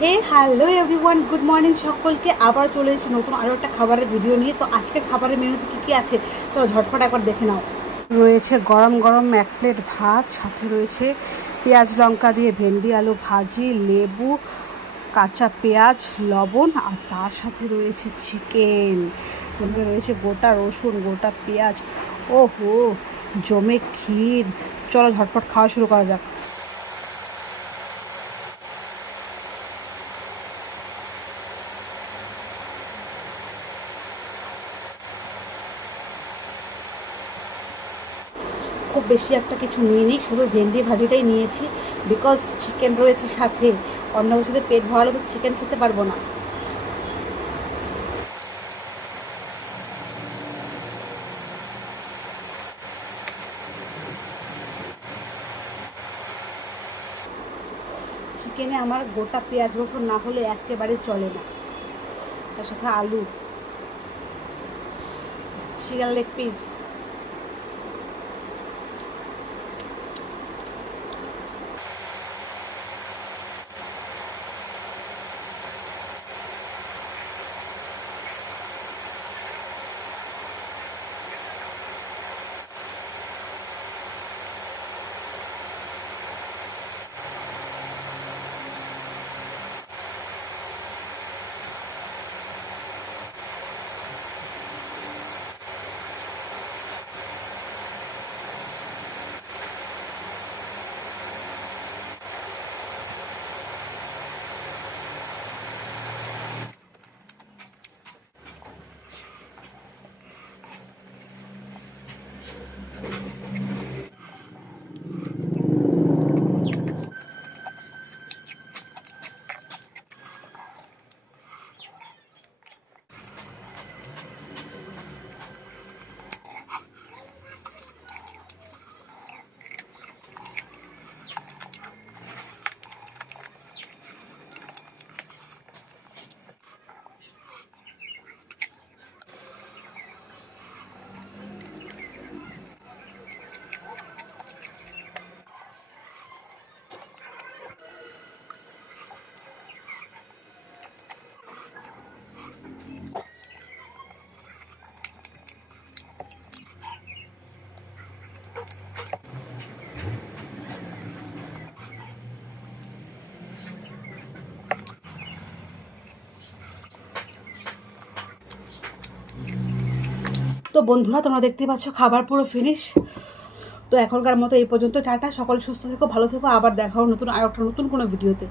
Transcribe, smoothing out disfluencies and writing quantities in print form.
হে hello everyone, good morning সকলকে। আবার চলে এসেছি নতুন আরও একটা খাবারের ভিডিও নিয়ে। তো আজকের খাবারের মেনুতে কী কী আছে চলো ঝটফট একবার দেখে নাও। রয়েছে গরম গরম এক প্লেট ভাত, সাথে রয়েছে পেঁয়াজ লঙ্কা দিয়ে ভেন্ডি আলু ভাজি, লেবু, কাঁচা পেঁয়াজ, লবণ, আর তার সাথে রয়েছে চিকেন। তারপরে রয়েছে গোটা রসুন, গোটা পেঁয়াজ। ওহো, জমে ক্ষীর। চলো ঝটপট খাওয়া শুরু করা যাক। খুব বেশি একটা কিছু নিইনি, শুধু ভেন্ডি ভাজিটাই নিয়েছি, বিকজ চিকেন রয়েছে সাথে। অন্য কিছুতে পেট ভরালে তো চিকেন খেতে পারবো না। চিকেনে আমার গোটা পেঁয়াজ রসুন না হলে একেবারে চলে না। তার সাথে আলু, চিকেন লেগ পিস। তো বন্ধুরা, তোমরা দেখতেই পাচ্ছ খাবার পুরো ফিনিশ। তো এখনকার মতো এই পর্যন্ত, টাটা। সকল সুস্থ থেকো, ভালো থেকো। আবার দেখা হবে নতুন আর একটা নতুন কোনো ভিডিওতে।